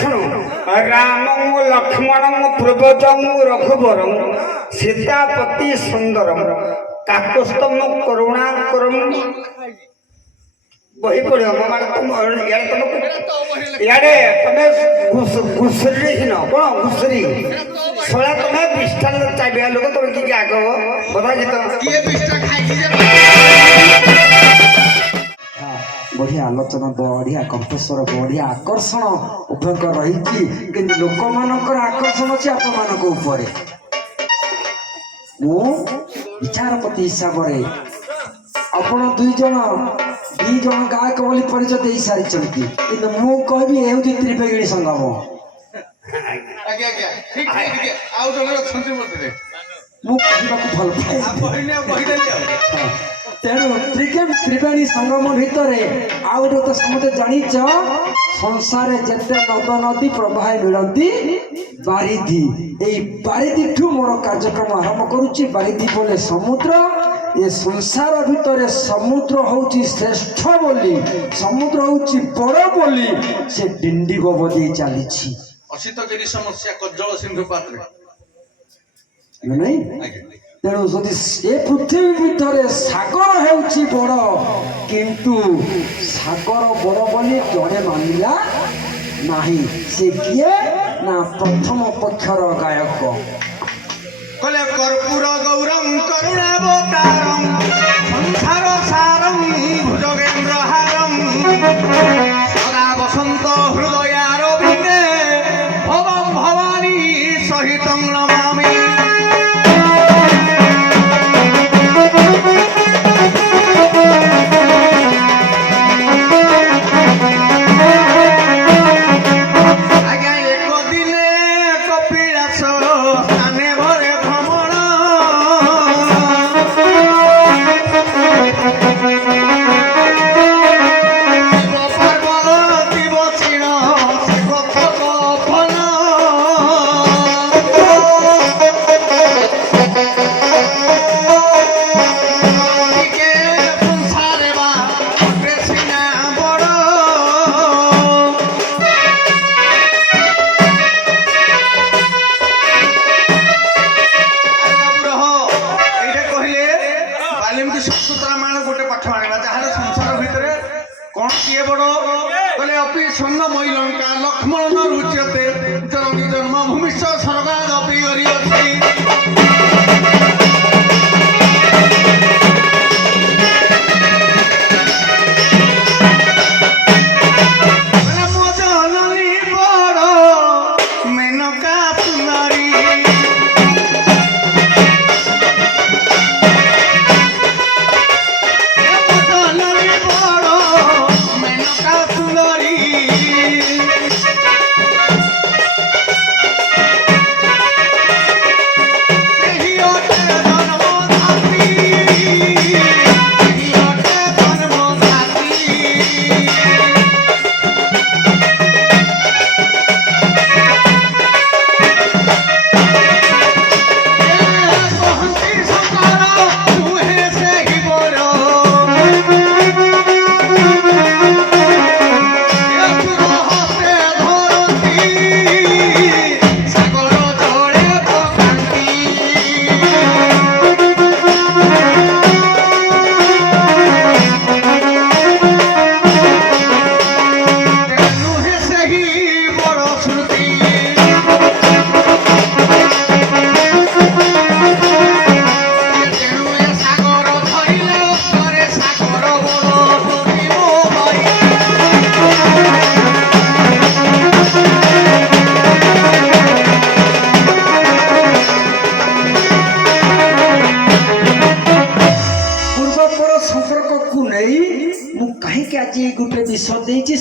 ଶୁଣୁ ରାମଂ ଲକ୍ଷ୍ମଣଂ ପୂର୍ବଜଂ ରଘୁବରଂ ସୀତାପତି ସୁନ୍ଦରଂ କାକୁସ୍ତମ କରୁଣାକରଂ ବହି ପଢିବ ଇଆଡେ ତମେ ଘୁଷୁରୀ ହିନ କଣ ଘୁଷୁରୀ ଶଳା ତମେ ବିଷ୍ଠା ଚାବିଆ ଲୋକ ତମେ କି ଆଗ ବଧା ଗୀତ କିଏ ବିଷ୍ଠା ଖାଇଛି ଯେ ବଢିଆ ଆଲୋଚନା ବଢିଆ କଣ୍ଠସ୍ୱର ବଢିଆ ଆକର୍ଷଣ ଉଭୟଙ୍କର ରହିଛି କିନ୍ତୁ ଲୋକମାନଙ୍କର ଆକର୍ଷଣ ଅଛି ଆପଣମାନଙ୍କ ଉପରେ ମୁଁ ବିଚାରପତି ହିସାବରେ ଆପଣ ଦୁଇ ଜଣ ଗାୟକ ବୋଲି ପରିଚୟ ଦେଇ ସାରିଛନ୍ତି କିନ୍ତୁ ମୁଁ କହିବି ଏ ହେଉଛି ତ୍ରିବେଗିଣୀ ସଙ୍ଗମ ଆଉ ଜଣେ ଅଛନ୍ତି ମତେ ମୁଁ କହିବାକୁ ଭଲ ପାଏ ତେଣୁ ତ୍ରିବେଣୀ ସଙ୍ଗମ ଭିତରେ ଆଉ ଗୋଟେ ତ ସମସ୍ତେ ଜାଣିଛ ସଂସାରରେ ଯେତେ ନଦ ନଦୀ ପ୍ରବାହ ମିଳନ୍ତି ବାରିଧି ଏଇ ବାରିଧିଠୁ ମୋର କାର୍ଯ୍ୟକ୍ରମ ଆରମ୍ଭ କରୁଛି ବାରିଧି ବୋଲେ ସମୁଦ୍ର ଏ ସଂସାର ଭିତରେ ସମୁଦ୍ର ହଉଛି ଶ୍ରେଷ୍ଠ ବୋଲି ସମୁଦ୍ର ହଉଛି ବଡ଼ ବୋଲି ସେ ଡିଣ୍ଡିବ ବଜେଇ ଚାଲିଛି ଅସିତଗିରି ସମସ୍ୟା କଜ୍ଜଳ ସିନ୍ଧୁ ପାତ୍ରେ ନାଇଁ ତେଣୁ ଯଦି ଏ ପୃଥିବୀ ଭିତରେ ସାଗର ହେଉଛି ବଡ଼ କିନ୍ତୁ ସାଗର ବଡ଼ ବୋଲି ଜଣେ ମାନିଲା ନାହିଁ ସେ କିଏ ନା ପ୍ରଥମ ପକ୍ଷର ଗାୟକ କଲେ କର୍ପୂର ଗୌରଂ କରୁଣାବତାରଂ ସଂସାର ସାରଂ ଭୁଜଗେନ୍ଦ୍ର ହାରଂ ସଦା ବସନ୍ତ ହୃଦୟାର ବିନ୍ଦେ ଭବଂ ଭବାନୀ ସହିତଂ ନମାମି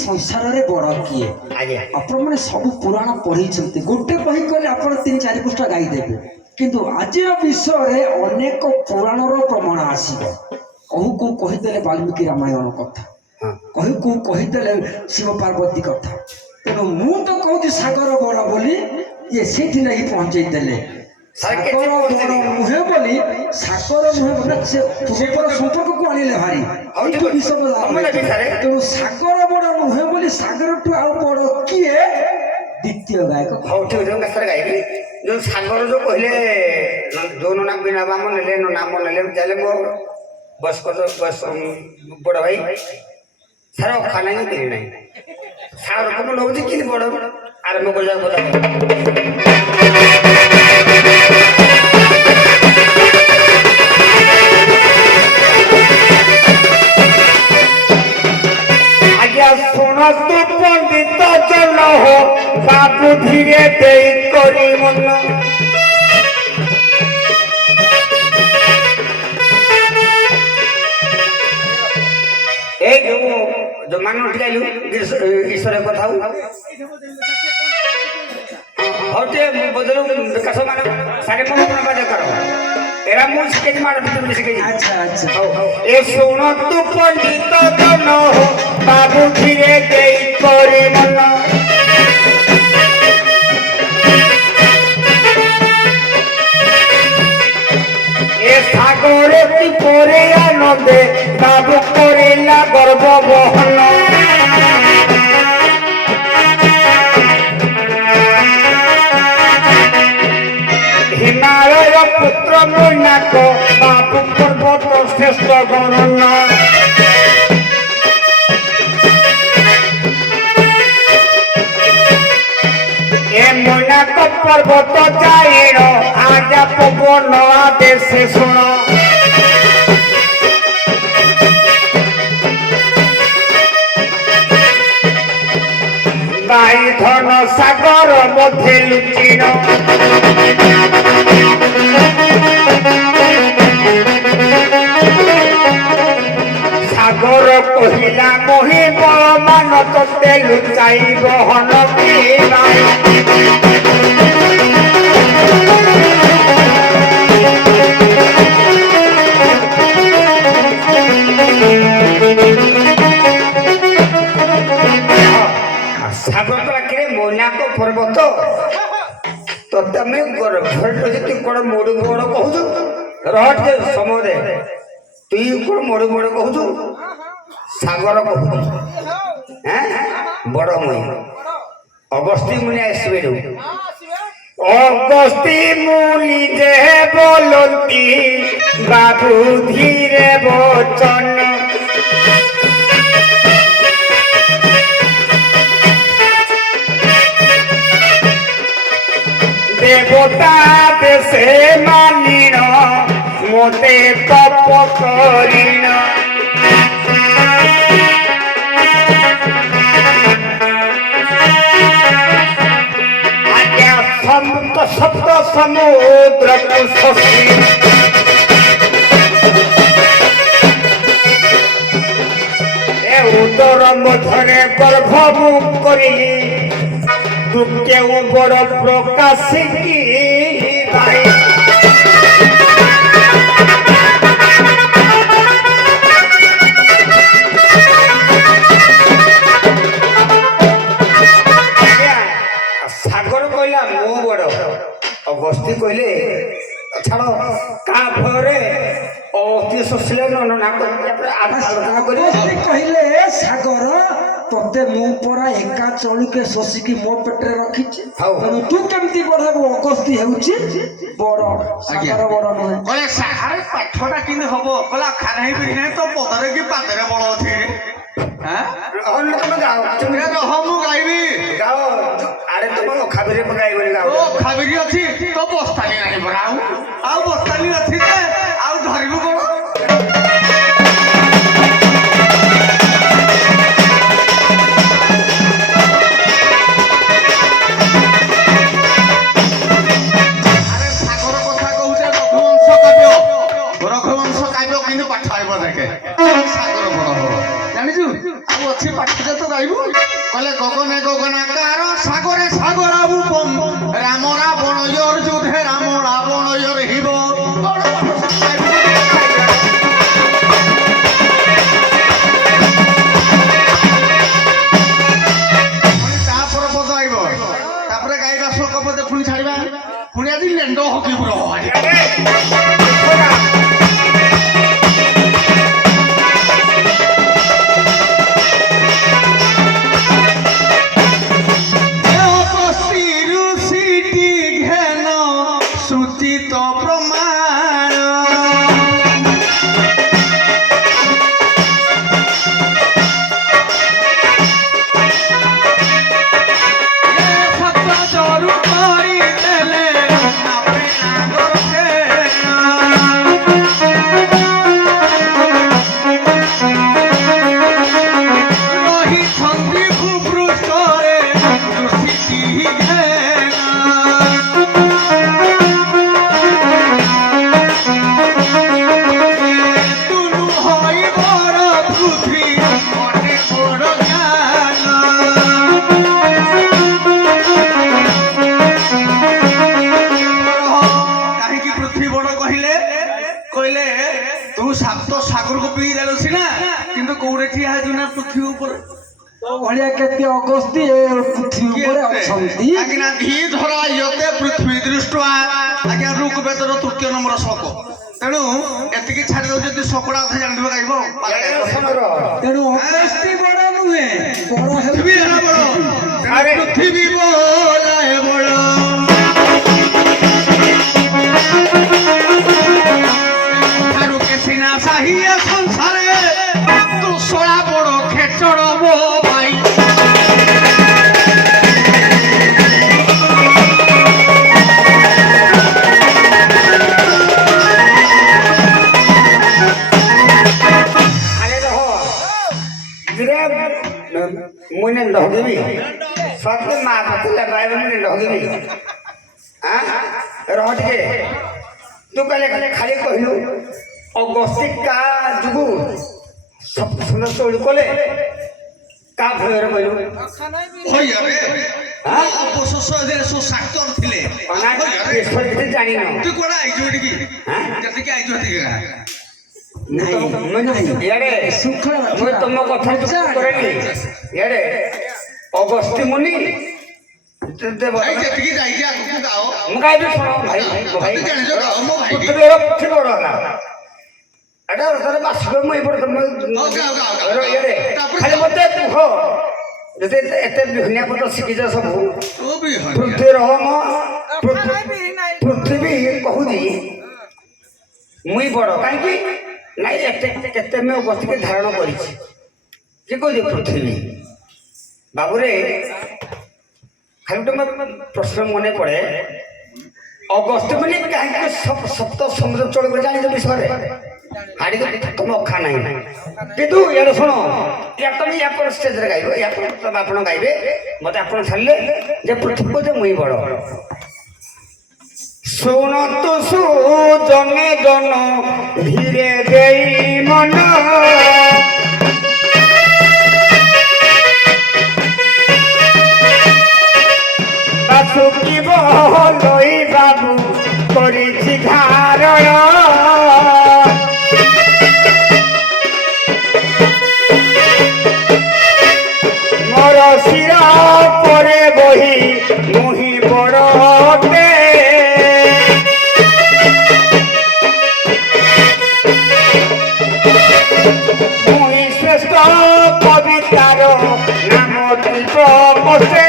ସଂସାରରେ ବଡ଼ କିଏ ଆପଣମାନେ ସବୁ ପୁରାଣ ପଢିଛନ୍ତି ଗୋଟେ ବହି କହିଲେ ଆପଣ 3-4 ପୃଷ୍ଠା ଗାଇଦେବେ କିନ୍ତୁ ଆଜିର ବିଷୟରେ ଅନେକ ପୁରାଣର ପ୍ରମାଣ ଆସିବ କହୁ କହୁ କହିଦେଲେ ବାଲ୍ମୀକି ରାମାୟଣ କଥା କହୁ କହୁ କହିଦେଲେ ଶିବ ପାର୍ବତୀ କଥା ତେଣୁ ମୁଁ ତ କହୁଛି ସାଗର ବଡ଼ ବୋଲି ଇଏ ସେଇଠି ନେଇକି ପହଞ୍ଚେଇ ଦେଲେ ସାଗର ବଡ଼ ନୁହେଁ ବୋଲି ସାଗର ନୁହେଁ ବୋଲି ସେ ପୂର୍ବର ସମ୍ପର୍କକୁ ଆଣିଲେ ଭାରି ତେଣୁ ସାଗର ବଡ଼ ନୁହେଁ ବୋଲି ସାଗରଠୁ ଆଉ ବଡ଼ କିଏ ଦ୍ୱିତୀୟ ଗାୟକ ହଉ ଠିକ ଅଛି ମୁଁ କେତେଟା ଗାଇବି ଯୋଉ ସାଗର ଯୋଉ କହିଲେ ଯୋଉ ନାମ ବିନା ବାମ ନେଲେ ନାମ ନେଲେ ଚାଲେ ମୋ ବୟସ୍କ ବଡ଼ ଭାଇ ସାର ଅଖା ନାହିଁ କିଣି ନାହିଁ ସାର ରକମ ନେଉଛି କିନ୍ତୁ ବଡ଼ ଆରମ୍ଭ କରିବାକୁ ବୋধ ଶୁଣତୁ ପଣ୍ଡିତ ଜନ ହୋ ବାବୁ ଧୀରେ ଦେଇ କରି ମନ এই ଯୋଉ ମାନ ଉଠିଲୁ ଈଶ୍ୱର କଥା ହଉ ଟିକେ ବଦଳୁ ବିକାଶ ମାନ ସାରେ ମନ ବାଜ କର ଏରା ମୁଁ ଶିଖେଇଛି ମାର ଭିତରେ ଶିଖେଇଛି ଆଚ୍ଛା ଆଚ୍ଛା ଏ ଶୁଣ ତୁ ପଣ୍ଡିତ ଜନ ହୋ ବାବୁ ଧୀରେ ଦେଇ କରି ମନ এ সাগরে কি করে আনন্দে বাবু করিলা গর্ব বহন হিমালয় পুত্র মৈনাক বাবু পর্বত শ্রেষ্ঠ গণন এ মৈনাক পর্বত যাইণ আজা পবন আদেশে শোণ বাই ধন সাগর মধ্যে লুচিণ সাগর কহিলা মহি বল মান তোতে লুচাই বহন কি নাই সাগর পাখে মৈনাক পর্বত তোতে আমি ঘরে তুই কোন মোড় মোড় কହୁଛୁ ରହ ଟିକେ ସମୟ ଦେ তুই কোন মোড় মোড় কହୁଛୁ সাগর কହୁଛୁ বড় মই অগস্তি মুনি আসবে অগস্তি মুনি যে বলন্তি বাবু ধীরে বচন দেবতা দেশে মানিণ মতে তপ করিণ আজ্ঞা সপ্ত সমুদ্র শশী এ উদর মধ্যে গর্ভমু করিলি তু কেউ বড় প্রকাশ কি ভাই সাগর কইলা মু বড় অগস্তি কইলে ছাড় কা ভরে অতি শোষিলে আলোচনা করি କହିଲେ ସାଗର ତତେ ମୁଁ ପରା ଏକା ଚଳୁକେ ଶୋଷିକି ମୋ ପେଟରେ ରଖିଛି ତେଣୁ ତୁ କେମିତି ବଢାବୁ ଅଗସ୍ତି ହେଉଛି ବଡ ସାଗର ବଡ ନୁହେଁ କହିଲେ ଆରେ ପାଠଟା କେମିତି ହବ କହିଲା ଖାନା ହେଇପାରି ନାହିଁ ତ ପଦରେ କି ପାଦରେ ବଳ ଅଛି ତମେ ଗାଅ ରହ ମୁଁ ଗାଇବି ଗାଅ ଆରେ ତମ ଖାବିରେ ଗାଇବନି ଗାଅ ଓ ଖାବିରି ଅଛି ତ ବସ୍ତାନି ନାହିଁ ପରା ଆଉ ବସ୍ତାନି ଅଛି ଯେ ଆଉ ଧରିବୁ କଣ রঘুবংশ কাব্য কিন্তু পাঠ আইব দেখে সাগর বড় হব জানিছু ଆଉ ଅଛି ପାଠରେ ତ ଗାଇବୁ କହିଲେ ଗଗନେ ଗଗନାକାର ସାଗରେ ସାଗର ଉପମ ରାମ ରାବଣ ୟୋର ଯୁଧେ ରାମ ରାବଣ ୟୋର হিব ତାପରେ ପଦ ଆଇବ ତାପରେ ଗାଇବା ଶୋକ ପଦ ପୁଣି ଛାଡ଼ିବା ପୁଣି ଆଜି ଲେଣ୍ଡ ହକିବୁ ରହ ଭଳିଆ କେତେ ଅଗସ୍ତି ଏ ପୃଥିବୀ ଉପରେ ଅଛନ୍ତି। ଆଜ୍ଞା ଧି ଧରା ଇୟତେ ପୃଥିବୀ ଦୃଷ୍ଟ୍ୟା ଆଜ୍ଞା ଋଗ୍ବେଦର ତୃତୀୟ ନମ୍ବର ଶ୍ଲୋକ। ତେଣୁ ଏତିକି ଛାଡ଼ି ଦଉଛି ଯଦି ଶକଡ଼ା କଥା ଜାଣିଥିବ ଗାଇବ। ତେଣୁ ଅଗସ୍ତି ବଡ ନୁହେଁ, ବଡ ପୃଥିବୀ ହେଲା ବଡ଼। ଆରେ ପୃଥିବୀ ବଡ଼ ଠାରୁ କେସିନା ସାହିଏ ସଂସାରେ ତୁ ଶଳା ବଡ଼ ଖେଚଡ଼ ମୋ ଭାଇ। मुझे ढोगी सबके माँ पति लगाए मुझे ढोगी रह टे तू कले कले खाली कहलु अगस्ती का जुगु सब सुंदर तोड़ कोले का भयर कहलु होय रे ଅବଶୋଷ ଏଥିରେ ସବୁ ସାକ୍ଟର ଥିଲେ। जानी ना ତୁ କୁଆଡ଼େ ଆଇଛୁ ଏଠିକି? ଯେତିକି ଆଇଛୁ ଏତିକି याडे मैं तुम कथा करेनी याडे अगस्ती मुनि ଭାଇ ଯେତିକି ଯାଇଛି ଆଗକୁ ଗାଅ। ମୁଁ ଗାଇବି ଶୁଣ ଭାଇ ଭାଇ ଜାଣିଛ ଗାଅ ମୋ ଭାଇ। ପୁତ୍ରର ପଛ ବଡ଼ ହେଲା ଏଟା ରଥରେ ବାସିବ ମୁଁ ଏପଟେ ତମ ଇଏରେ ଖାଲି ମତେ କୁହ ଯଦି ଏତେ ବିହନିଆ ପଦ ଶିଖିଛ ସବୁ ପୃଥିବୀର ପୃଥିବୀ କହୁଛି ମୁଇଁ ବଡ଼ କାହିଁକି ନାଇଁ ଏତେ କେତେ ମୁଁ ଅଗସ୍ତିକି ଧାରଣ କରିଛି କିଏ କହୁଛି ପୃଥିବୀ ବାବୁରେ ଖାଲି ଗୋଟେ ପ୍ରଶ୍ନ ମନେ ପଡ଼େ ଅଗସ୍ତ ମାନେ କାହିଁକି ସପ୍ତ ସମୁଦ୍ର ଚଳିବ ଜାଣିଛ ବିଷୟରେ ହାଡ଼ି ତମ ଅଖା ନାହିଁ କିନ୍ତୁ ୟାର ଶୁଣ ୟା ତମେ ୟା ପରେ ଷ୍ଟେଜରେ ଗାଇବ ୟା ପରେ ତମେ ଆପଣ ଗାଇବେ ମତେ ଆପଣ ଛାଡ଼ିଲେ ଯେ ପୃଥିବୀ କହୁଛ ମୁଇଁ ବଡ଼ ଶୁଣନ୍ତୁ ସୁଜନେ ଜନ ଧୀରେ ଦେଇ ମନ ବାସୁକି ବହଲଇ ବାବୁ କରିଛି ଧାରଣ ମୋର ଶିର ପରେ ବହି ମୁହିଁ ବଡ଼ଟେ ମୁହିଁ ଶ୍ରେଷ୍ଠ କବିତାର ନାମ ଦୀପ ବସେ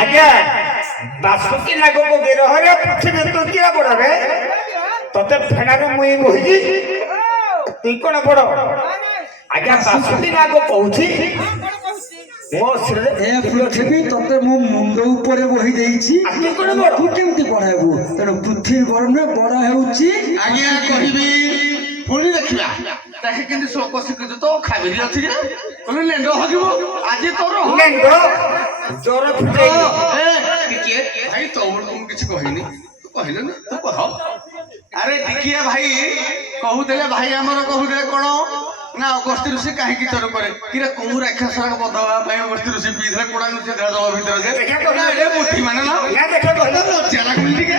ଆଜ୍ଞା ବାସୁକି ନାଗକୁ ବିରହରେ ପୃଥିବୀ ତୃତୀୟ ପଡ଼ରେ ତତେ ଫେଣାରେ ମୁଇଁ ବହିଛି ତୁଇ କ'ଣ ବଡ଼ ଆଜ୍ଞା ବାସୁକି ନାଗ କହୁଛି ମୋ ଶିରରେ ଏ ପୃଥିବୀ ତତେ ମୁଁ ମୁଣ୍ଡ ଉପରେ ବହି ଦେଇଛି ତୁଇ କ'ଣ ବଡ଼ ତୁ କେମିତି ବଡ ହେବୁ? ତେଣୁ ପୃଥିବୀ ବଡ ନୁହେଁ, ବଡ ହେଉଛି ଆଜ୍ଞା କହିବି ପୁଣି ଦେଖିବା ତାকে କେମିତି ଶ୍ଲୋକ ଶିଖୁଛୁ ତ ଖାଇବି ଅଛି କି ନା ତମେ ନେଣ୍ଡ ହଜିବ ଆଜି ତୋର ଜ୍ୱର ଫୁଟେଇ ଟିକିଏ ଭାଇ ତୋ ମୁଁ କିଛି କହିନି ତୁ କହିଲୁ ନା ତୁ କହ ଆରେ ଟିକିଏ ଭାଇ କହୁଥିଲେ ଭାଇ ଆମର କହୁଥିଲେ କ'ଣ ନା ଅଗସ୍ତି ଋଷି କାହିଁକି ଚୋର କରେ କିରେ କୋଉ ରାକ୍ଷସର ବଧ ହେବା ପାଇଁ ଅଗସ୍ତି ଋଷି ପିଇଥିଲେ କୋଡ଼ା ନୁଚେ ଦେହ ଜଳ ଭିତରେ ଯେ ବୁଦ୍ଧି ମାନେ ନା ଲଜ୍ଜା ଲାଗୁନି ଟିକେ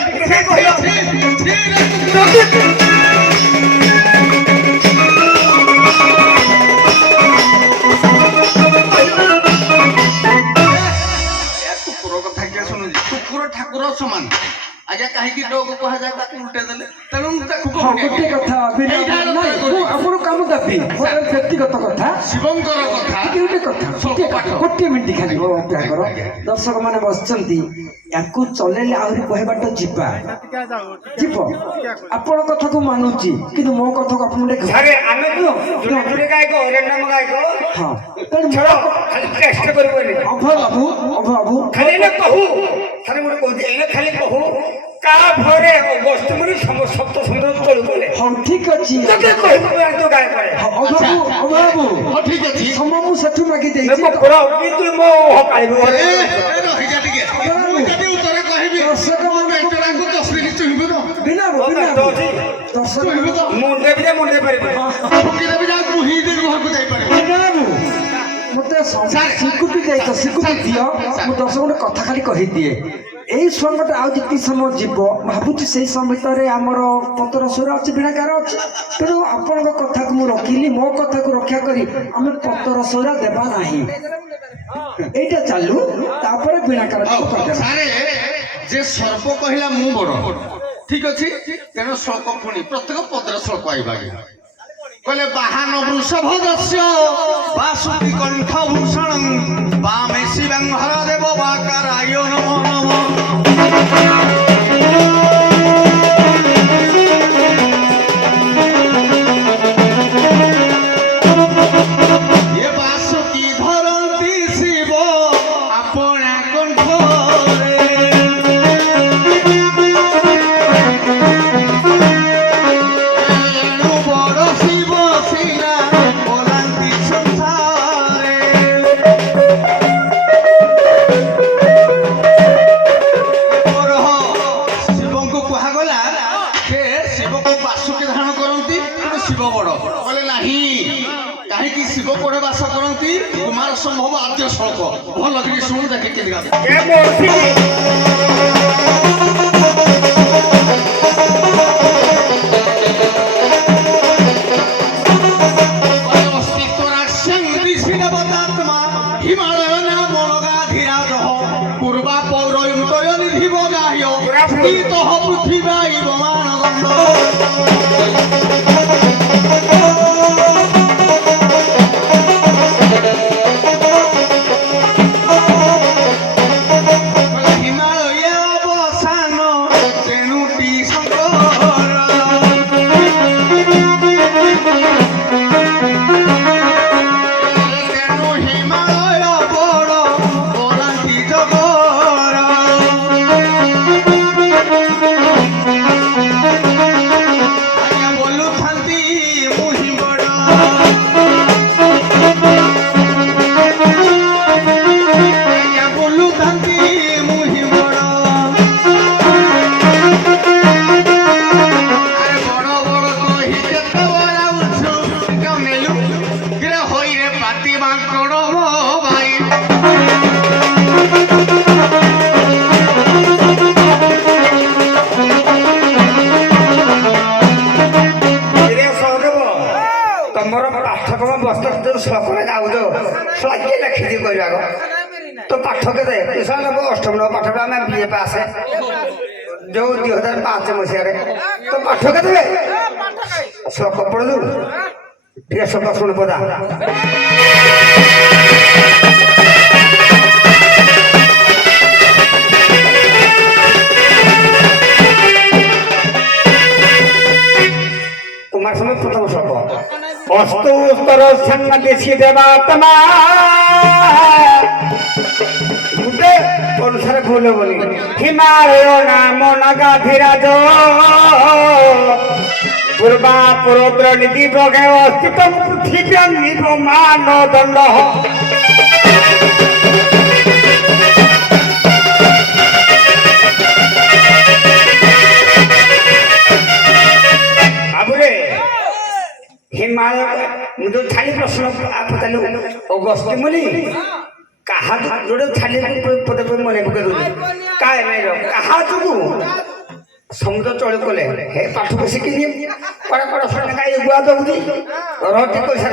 କୁକୁର କଥା କିଏ ଶୁଣୁଛି କୁକୁର ଠାକୁର ସମାନ ଆଜ୍ଞା କାହିଁକି ଡୋଗ କୁହାଯାଏ ତାକୁ ଉଲ୍ଟେଇ ଦେଲେ ତେଣୁ ତାକୁ ଗୋଟିଏ କଥା ଆପଣ କାମ ଦେବି ବ୍ୟକ୍ତିଗତ କଥା ଶିବଙ୍କର କଥା ଗୋଟେ କଥା ଗୋଟିଏ ମିନିଟ୍ ଖାଲି ଅପେକ୍ଷା କର ଦର୍ଶକ ମାନେ ବସିଛନ୍ତି ୟାକୁ ଚଲେଇଲେ ଆହୁରି ବହେ ବାଟ ଯିବ ଆପଣ କଥାକୁ ମାନୁଛି କିନ୍ତୁ ମୋ କଥାକୁ ଆପଣ ଆମେ ଗାୟକ ଗାୟକ ହଁ ବାବୁ ଖାଲି କହୁ ଖାଲି ଗୋଟେ କହୁଛି ଏଇନେ ଖାଲି କହୁ କା ଭୟରେ ଅଗସ୍ତ ମୁନି ସପ୍ତ ସୁନ୍ଦର ତଳୁ ଗଲେ ହଉ ଠିକ ଅଛି ହଉ ଠିକ ଅଛି ସମୟ ମୁଁ ସେଠୁ ମାଗି ଦେଇଛି କିନ୍ତୁ ମୋ ରହିଯା ଟିକେ ମୁଁ ଯଦି ଉତ୍ତର କହିବି ଦର୍ଶକ ମୁଣ୍ଡେ ବି ମୁଣ୍ଡେ ପାରିବେ ମତେ ସ୍ୱୀକୃତି ଦେଇଛ ସ୍ୱୀକୃତି ଦିଅ ମୁଁ ଦର୍ଶକ ଗୋଟେ କଥା ଖାଲି କହିଦିଏ এই সময়টা ଆଉ ଯେତିକି ସମୟ ଯିବ ଭାବୁଛି ସେଇ ସମୟ ଭିତରେ ଆମର ପତର ସ୍ୱର ଅଛି ବିଣାକାର ଅଛି ତେଣୁ ଆପଣଙ୍କ କଥାକୁ ମୁଁ ରଖିଲି ମୋ କଥାକୁ ରକ୍ଷା କରି ଆମେ ପତର ସ୍ୱର ଦେବା ନାହିଁ এইটা চালু তারপরে বিনাকার ସାରେ ଯେ ସର୍ବ କହିଲା ମୁଁ ବଡ଼ ଠିକ ଅଛି ତେଣୁ ଶ୍ଳୋକ ପୁଣି ପ୍ରତ୍ୟେକ ପଦର ଶ୍ଳୋକ ଆଇବା କହିଲେ ବାହାନ ବୃଷଭ ଦସ୍ୟ ବାସୁକି କଣ୍ଠ ଭୂଷଣ ବାମେ ଶିବଂ ହର ଦେବ ବାକାରାୟ ନମୋ ନମଃ সম্ভব আদ্য শ্লোক ভাল করে শুনু দেখে কেন গাবে হিমালয় না মনগা ধীরাজ পূর্বা পৌরয়ন্তয় নিধি বগাহ্য পৃথিবী বমানন্দ तो पाठ के अष्टम नव पाठ आम बीए पास जो 2005 मसीह तो पाठ के श्लोक पढ़ू टे श्लोक शुण पदा कुमार समय प्रथम श्लोक अस्तु स्तर संग देशी देवात्मा अनुसार भूल बोली हिमालय नाम नगाधिराज पूर्वा पुरोद्र निधि भगे अस्तित्व पृथ्वी निर्मान दंड हिमालय जो थाली प्रश्न पचारू अगस्त्य मुनि कहा जोड़े थाली पद मन पकड़ कहा जो समुद्र चल कले हे पाठ को शिखी कड़ा कड़ा सुन गाई गुआ दौड़ी रही कैसा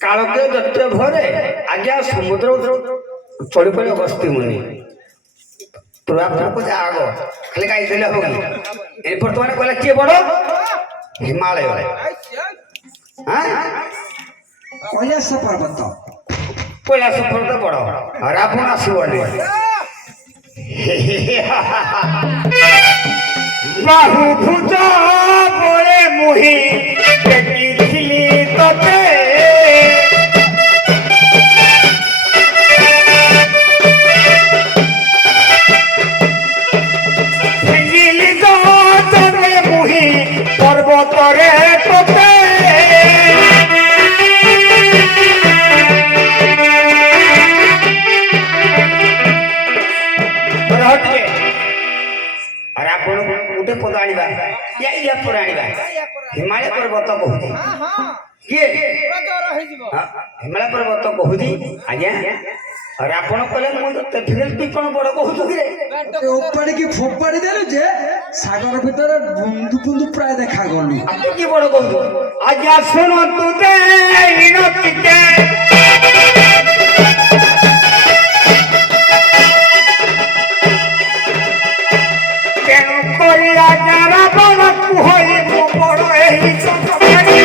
कालके दत्त भरे आज्ञा समुद्र चल पड़े अगस्त्य मुनि प्रभाव को जा आग खाली गाई देले होगी बर्तमान कहला किए बड़ हिमालय कैलाश पर्वत कैलाश पर्वत बड़ रावण आसबनी बाहुभुज बड़े मुहि देखिली तते सिंगिली गजरे मुहि पर्वतरे तते और आप गोटे पद आनिबा या पर आनिबा हिमालय पर्वत कहूँ किए हिमालय पर्वत कहूँ आज्ञा ଆରେ ଆପଣ କହିଲେ ମୁଁ ତେଥିରେ ତୁଇ କ'ଣ ବଡ଼ କହୁଛୁ କିରେ? ଉପାଡ଼ିକି ଫୋପାଡ଼ି ଦେଲୁ ଯେ ସାଗର ଭିତରେ ବୁନ୍ଦୁ ବୁନ୍ଦୁ ପ୍ରାୟ ଦେଖାଗଲୁ। ଆଉ ତୁ କି ବଡ଼ କହୁଛୁ? ଆଜ୍ଞା ଶୁଣନ୍ତୁ ଯେ ଟିକେ ତେଣୁ କରି ଆଜ୍ଞା ରାବଣ କୁହଇ ମୁଁ ବଡ଼ ଏହି ଚନ୍ଦ୍ରପାଣି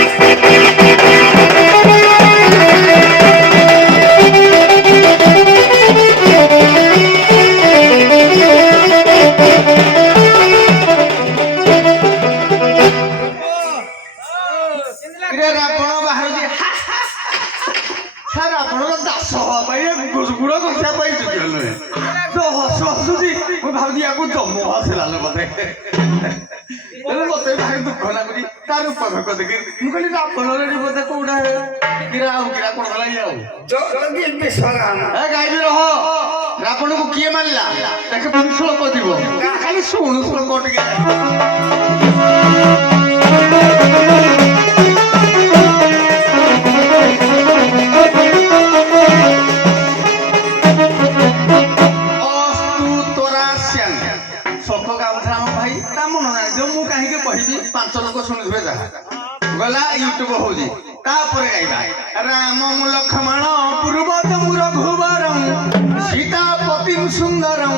ରାବଣ ବାହାରୁଛି ସାର୍ ଆପଣଙ୍କ ଦାସ ହବା ପାଇଁ ଗୁଡ଼ ଘଷିବା ପାଇଁ ହସୁ ହସୁଛି ମୁଁ ଭାବୁଛି ୟାକୁ ଜନ୍ମ ଆସିଲା ବୋଧେ ମତେ ଭାରି ଦୁଃଖ ଲାଗୁଛି ତାର ଉପଭୋଗ ଦେଖି ମୁଁ କହିଲି ରାବଣରେ ବୋଧେ କୋଉଟା କିରା ଆଉ କିରା କଣ ହେଲା ଆଉ ଗାଇବି ରହ ରାବଣକୁ କିଏ ମାରିଲା ତାকে ଶ୍ଲୋକ ଯିବ ଖାଲି ଶୁଣୁ ଶ୍ଲୋକ ଟିକେ ପାଞ୍ଚ ଲୋକ ଶୁଣୁଥିବେ ଯାହା ଗଲା ୟୁଟ୍ୟୁବ ହଉଛି ତାପରେ ଗାଇବା ରାମ ଲକ୍ଷ୍ମଣ ପୂର୍ବତମ ରଘୁବରଂ ସୀତାପତି ସୁନ୍ଦରଂ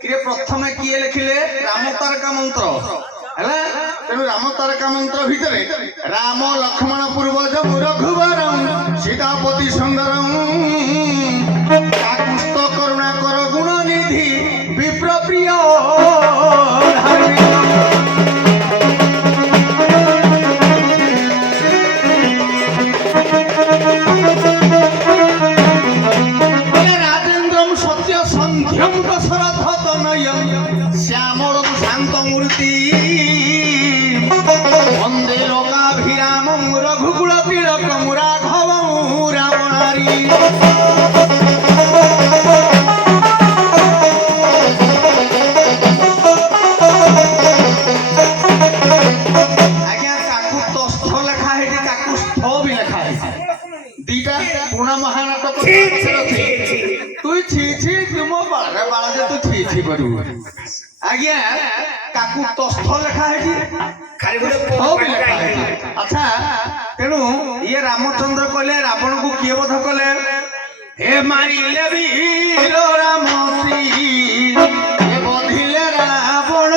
କିରେ ପ୍ରଥମେ କିଏ ଲେଖିଲେ ରାମ ତାରକା ମନ୍ତ୍ର ହେଲା ତେଣୁ ରାମ ତାରକା ମନ୍ତ୍ର ଭିତରେ ରାମ ଲକ୍ଷ୍ମଣ ପୂର୍ବତମ ରଘୁବରଂ ସୀତାପତି ସୁନ୍ଦରଂ କାକୁସ୍ଥ କରୁଣାକର ଗୁଣନିଧି ବିପ୍ର ପ୍ରିୟ রাজেন্দ্রম সত্য সন্ধ্যম দশরথ তনয়ম শ্যামলম শান্ত মূর্তি বন্দে লোকাভিরামম রঘুকুল তিলকম রাঘবম রাবণারী ପୁରୁଣା ମହାନାଟକ ତୁଇ ଛି ଛି ତୁମ ବାଳରେ ବାଳ ଯେ ତୁ ଛି ଛି କରିବୁ ଆଜ୍ଞା କାକୁ ତସ୍ଥ ଲେଖା ହେଇଛି ଖାଲି ଗୋଟେ ଲେଖା ହେଇଛି ଆଚ୍ଛା ତେଣୁ ଇଏ ରାମଚନ୍ଦ୍ର କହିଲେ ରାବଣକୁ କିଏ ବଧ କଲେ ହେ ମାରିଲେ ବୀର ରାମ ଶ୍ରୀ ହେ ବଧିଲେ ରାବଣ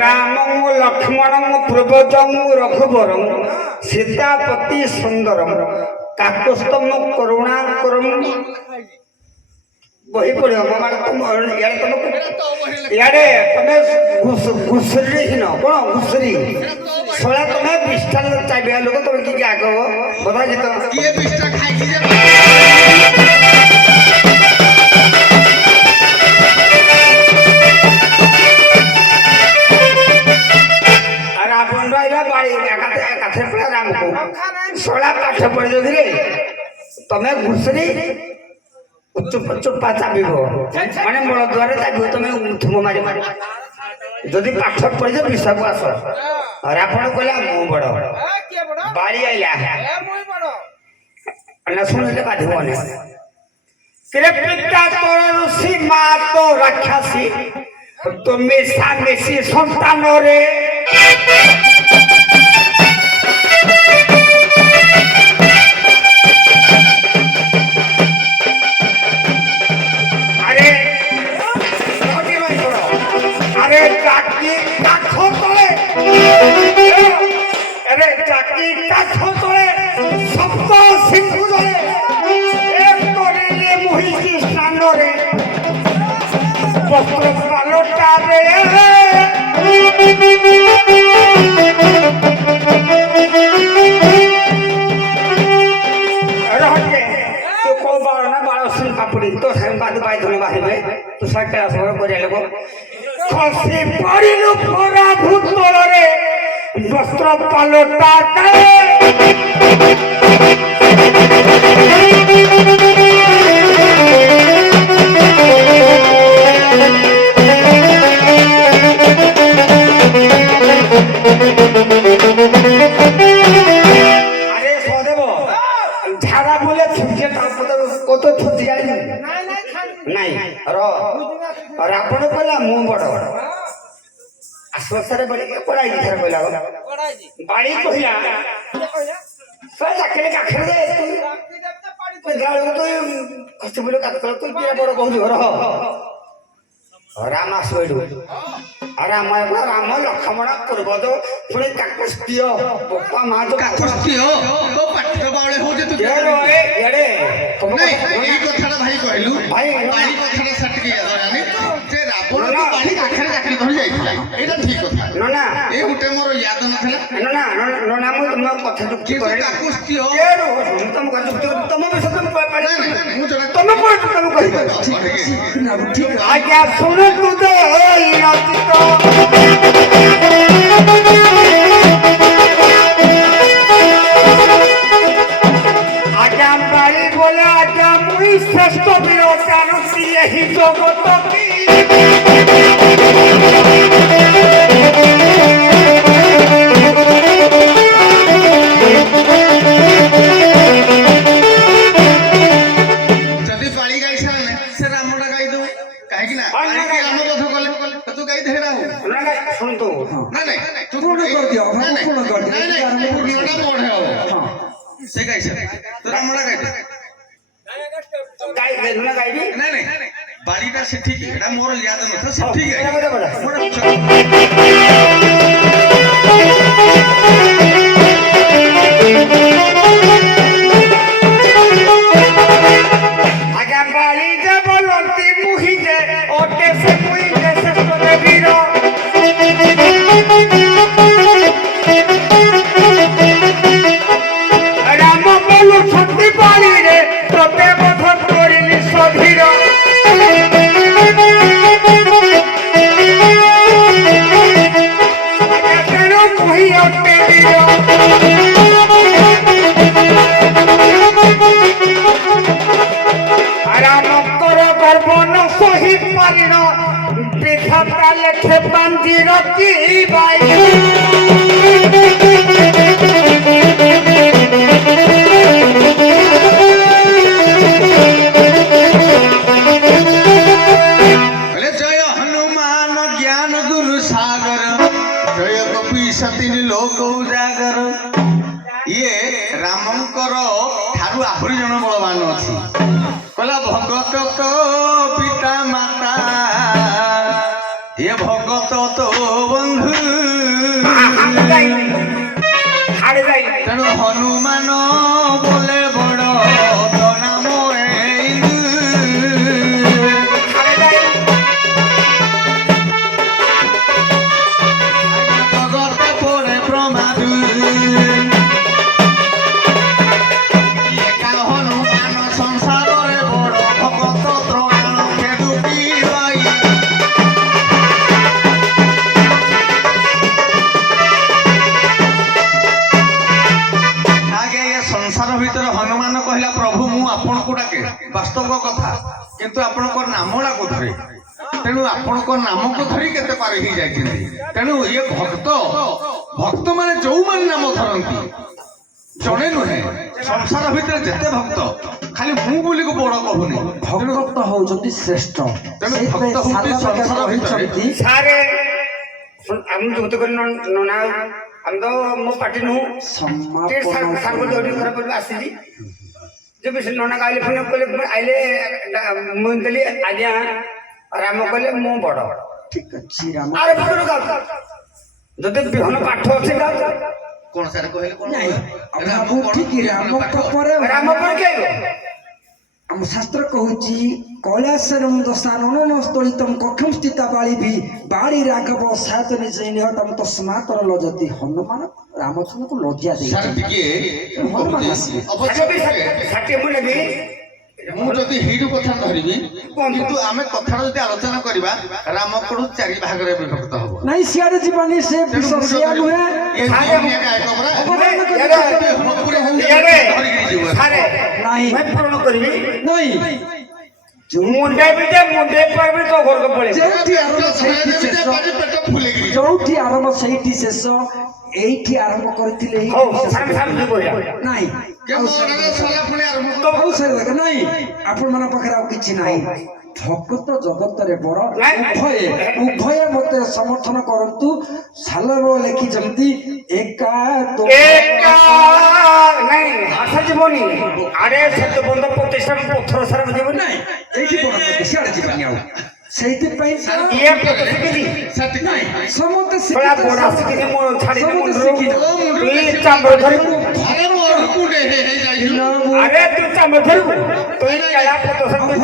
राम लक्ष्मण पूर्वजम रघुवरम सीतापति सुंदरम काकुस्तम करुणाकरम बही पड़ो इे तुम घुसरी कौन घुसरी सला तुम्हें विष्ठा चाहिए लोक तुम कि आग बता जी सोला पाठ पढ़ तमें घुसरी चुप्पा चाब माने मल द्वारा चाब तुम थुम मारी मारी जदि पाठ पढ़ विषय को आस रावण कहला मु बड़ बाड़ी आइला शुणिले बाधबनी पिता तोर ऋषि मा तो राक्षसी तुम्हें सामेसी संतान रे अरे जाकी काठ तले ଖସି ପଡ଼ିଲୁ ପରା ଭୂତଳରେ ବସ୍ତ୍ର ପାଲଟା আরে সদেব ঝাড়া বলে ছুটছে তারপরে কত ছুটি যাই নাই রাবণ କହିଲା ମୁଁ ବଡ ଆଶ୍ୱାସରେ ପଡାଇ ଥରେ କହିଲା ବାଡ଼ି କହିଲା ଚାକିରି କାଖରେ ବେଳକୁ ତୁ ଖସି ବୁଲୁ କାଠ ତୁ କିଏ ବଡ କହୁଛୁ ଘର ରାମ ଆସିବ ଏଠୁ ରାମ ରାମ ଲକ୍ଷ୍ମଣ ପୂର୍ବଜ ପୁଣି କାକସ୍ତୀୟ ବୋପା ମା ତ କାକସ୍ତୀୟ ତୋ ପାଠ ବାଉଳେ ହଉଛେ ତୁ ଏଡେ ଏଇ କଥାଟା ଭାଇ କହିଲୁ ଭାଇ ବାଡ଼ି କଥାଟା ସାଟିକି ଜାଣି ଯେ ରାବଣ ତ ବାଡ଼ି କାଖରେ ଚାକିରି ଧରି ଯାଇଥିଲା ଏଇଟା ଠିକ କଥା ନନା ଏ ଗୋଟେ ମୋର ୟାଦ ନଥିଲା ନନା ମୁଁ ତମ କଥା ଯୁକ୍ତି କିନ୍ତୁ କରେ କାକସ୍ତୀୟ ତମ କଥା ଯୁକ୍ତି ତମ ବିଷୟ ତମେ ମୁଁ ଜଣେ ତମେ କଣ ତମେ କହିବ ଆଜ୍ଞା ଶୁଣନ୍ତୁ ଯେ ଏଇ ରଚିତ আজ্ঞা বাড়ি বলে আজ্ঞা মুই শ্রেষ্ঠ বীর জানছি এই জগত কি ଯଦି ପାଳି ଗାଇ ସାରିଲେ ସେ ରାମଟା ଗାଇ ଦେବ କାହିଁକି ନା ପାଳିକି ରାମ ବୋଧ କଲେ ତୁ ଗାଇ ଦେ ହେରା শুনতো ନା ନାଇଁ ତୁ ପୂର୍ଣ୍ଣ କରିଦିଅ ପୂର୍ଣ୍ଣ କରିଦିଅ ପୂର୍ଣ୍ଣଟା ମୋଢ ହବ ସେ ଗାଇ ସାରେ ତୁ ରାମଟା ଗାଇ ଦେ গাই না গাইবি ନାଇଁ ନାଇଁ ବାଡ଼ିଟା ସେଠିକି ଏଟା ମୋର ୟାଦ ନଥିଲା ସେଠିକି এটা কথা বলা আজ্ঞা বাড়ি যে বলতি মুহি যে ওটে সে মুই যে শ্রেষ্ঠ বীর রাম বলু সত্যি বাড়ি রে তোতে বধ করিলি সধীর কেন মুহি ওটে বীর রামকর গর্ব ন সহি পারিণ বিধাতা লেখে বান্দির কি বাই बोले जय हनुमान ज्ञान गुरु सागर जय कपि सतीनि लोक उजागर ये रामंकर ठारू आहुरी जन बलवान अछि कहला भगत को पिता माता ये भगत तो बंधु হাড়ে যাই तेणु हनुमान बोले बड़ तो नाम হাড়ে যাই जगत पड़े प्रमाद एका हनुमान संसार बड़ भगत त्राण खेदुकी रही आगे ये संसार भीतर हनुमान कहला प्रभु मु आपण को डाके वास्तव कथा किंतु आपणक नामटा को धरे तेणु आपणक नाम को धरी केते पार ही जाइछिन्ती तेणु ये भक्त माने जो मान नाम धरंती जणे नुहे संसार भीतर जेते भक्त खाली मु बोली को बड़ कहूनी ଭଗତ ହଉଛନ୍ତି ଶ୍ରେଷ୍ଠ ତେଣୁ ସେଇଥିପାଇଁ ଭକ୍ତ ହଉଛି ସାରଳା ସଂସାର ଭିତରେ। କହିଛନ୍ତି ସାରେ আমি যুক্ত করি ননা আমি তো ମୋ ପାଟି ନୁହଁ ଟିକେ ସାଙ୍ଗ ଯୋଉଠି ଘର ପଡ଼ିବ ଆସିଲି ଯେ ବେଶୀ ନନା ଗାଇଲେ ପୁଣି କହିଲେ ଆଇଲେ ମୁଁ ଦେଲି ଆଜ୍ଞା ରାମ କହିଲେ ମୁଁ ବଡ଼ ଠିକ ଅଛି ରାମ ଆରେ ଭିତରୁ ଗାଉ ଯଦି ବିହନ ପାଠ ଅଛି ଗାଉ कोण सारे कहले कोण ନାଇଁ ବାବୁ ଠିକ ରାମଙ୍କ ପରେ ରାମ ପରେ କିଏ ଗାଇବ? ଆମ ଶାସ୍ତ୍ର କହୁଛି କୈଳାସରଂ ଦଶାନନ ସ୍ଥଳିତଂ କକ୍ଷଂ ସ୍ଥିତା ବାଳି ବି ବାଳି ରାଘବ ସାତ ନିଜ ନିହତମ ତସ୍ମାତର ଲଜତି ହନୁମାନ ରାମଚନ୍ଦ୍ରଙ୍କୁ ଲଜ୍ଜା ସାର୍ ଦେଇଛି ଟିକେ ହନୁମାନ ଆସିବେ ଷାଠିଏ ମୁଁ ନେବି ମୁଁ ଯଦି ହେଇଠୁ କଥା ଧରିବି କିନ୍ତୁ ଆମେ କଥାଟା ଯଦି ଆଲୋଚନା କରିବା ରାମକୋଟ 4 ଭାଗରେ ବିଭକ୍ତ ହବ ନାଇଁ ସିଆଡେ ଯିବାନି ସେ ବିଷ ସିଆ ନୁହେଁ ସାରେ ନାଇଁ ମୁଁ ପୂରଣ କରିବି ନାଇଁ ମୁଣ୍ଡେ ବିଟେ ମୁଣ୍ଡେ ପାରବି ତ ଘରକୁ ପଳେଇବି ଯୋଉଠି ଆରମ୍ଭ ସେଇଠି ଶେଷ ପେଟ ଫୁଲେକିରି ଯୋଉଠି ଆରମ୍ଭ ସେଇଠି ଶେଷ ଏଇଠି ଆରମ୍ଭ କରିଥିଲେ ହଉ ଏଇଠି ଶେଷ ସାରେ ସାରେ କହିଲା ନାଇଁ କେମନ ସଲା ପୁଣି ଆରମ୍ଭ ଆଉ ସେ ଦେଖ ନାଇଁ ଆପଣମାନଙ୍କ ପାଖରେ ଆଉ କିଛି ନାହିଁ ଭକ୍ତ ଜଗତରେ ବଡ ଉଭୟ ମତେ ସମର୍ଥନ କରନ୍ତୁ ସାଲବ ଲେଖିଛନ୍ତି ଏକା ଏକା ନାଇଁ ହାସ ଯିବନି ଆରେ ସେତ ବନ୍ଦ ପ୍ରତିଷ୍ଠା ପଥର ସାରା ଯିବନି ନାଇଁ ଏଇଠି ବଡ ସିଆଡେ ଯିବାନି ଆଉ ସେଇଥିପାଇଁ ଇଏ ଶିଖିଛି ନାଇଁ ସମସ୍ତେ କଳା ବଡ ଶିଖିଛି ମୁଁ ଛାଡ଼ି ମୁଣ୍ଡରୁ ତୁଇ ଚାମ୍ବର ଧରିବୁ ଘରେ ମୋର କୁଣ୍ଡେ ହେଇ ଯାଇଥିଲୁ ଆରେ ତୁ ଚାମ୍ବର ଧରିବୁ ତୁଇ କଳା ପତସା ତୁ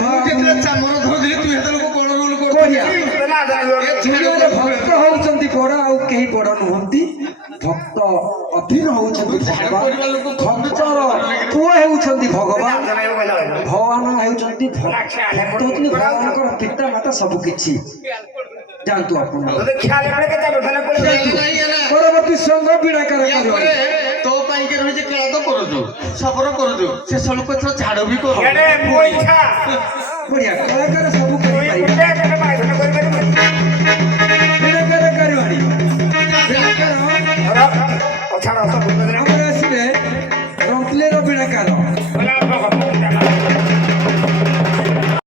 ମୁଁ ଯେତେବେଳେ ଚାମର ଧରୁଥିଲି ତୁ ହେତେବେଳକୁ କଣ ରୋଲ ଦୁନିଆରେ ଭକ୍ତ ହଉଛନ୍ତି ବଡ ଆଉ କେହି ବଡ ନୁହନ୍ତି ଭକ୍ତ ଅଧୀନ ହଉଛନ୍ତି ଭକ୍ତର ପୁଅ ହେଉଛନ୍ତି ଭଗବାନ ଭଗବାନ ହେଉଛନ୍ତି ଭକ୍ତ ହେଉଛନ୍ତି ଭଗବାନଙ୍କର ପିତା ମାତା ସବୁ କିଛି ଯାଆନ୍ତୁ ଆପଣ ପରବର୍ତ୍ତୀ ସଂଘ ବିଣାକାର କରିବ ତୋ ପାଇଁ କି ରହିଛି ଖେଳ ତ କରୁଛୁ ସବର କରୁଛୁ ସେ ସଳୁକ ଏଥର ଝାଡ ବି କରୁ ବଢିଆ କଳାକାର ସବୁ କରିପାରିବେ ବିଣାକାର କରିବାଣି ବିଣାକାର ଛାଡ଼